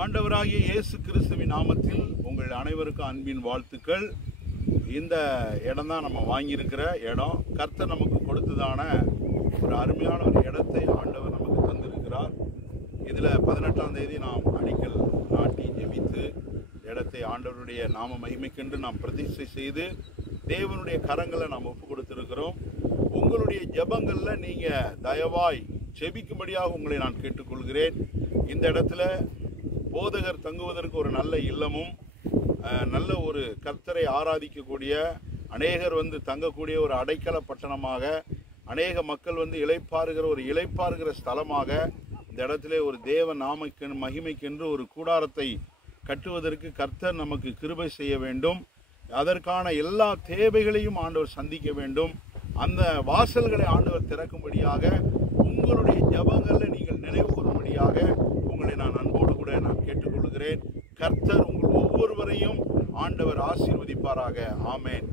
ஆண்டவராகிய இயேசு கிறிஸ்துவின் நாமத்தில் உங்கள் அனைவருக்கும் அன்பின் வாழ்த்துக்கள். இந்த இடம் தான் நம்ம வாங்கியிருக்கிற இடம். கர்த்தர் நமக்கு கொடுத்ததான ஒரு அருமையான ஒரு இடத்தை ஆண்டவர் நமக்கு தந்திருக்கிறார். இதில் 18ஆம் தேதி நாம் அடிக்கல் நாட்டி ஜெபித்து இடத்தை ஆண்டவருடைய நாம மகிமைக்கென்று நாம் பிரதிஷ்டை செய்து தேவனுடைய கரங்களை நாம் ஒப்பு கொடுத்திருக்கிறோம். உங்களுடைய ஜெபங்களில் நீங்கள் தயவாய் ஜெபிக்கும்படியாக உங்களை நான் கேட்டுக்கொள்கிறேன். இந்த இடத்துல போதகர் தங்குவதற்கு ஒரு நல்ல இல்லமும் நல்ல ஒரு கர்த்தரை ஆராதிக்கக்கூடிய அநேகர் தங்கக்கூடிய ஒரு அடைக்கல பட்டணமாக, அநேக மக்கள் இளைப்பாறுகிற ஒரு இளைப்பாறுகிற ஸ்தலமாக இந்த இடத்துல ஒரு தேவ மகிமைக்கென்று ஒரு கூடாரத்தை கட்டுவதற்கு கர்த்தர் நமக்கு கிருபை செய்ய வேண்டும். அதற்கான எல்லா தேவைகளையும் ஆண்டவர் சந்திக்க வேண்டும். அந்த வாசல்களை ஆண்டவர் திறக்கும்படியாக உங்களுடைய ஜெபங்களில் நீங்கள் நினைவு கூறும்படியாக உங்களை நான் அன்போடு கூட நான் கேட்டுக்கொள்கிறேன். கர்த்தர் உங்கள் ஒவ்வொருவரையும் ஆண்டவர் ஆசீர்வதிப்பாராக. ஆமென்.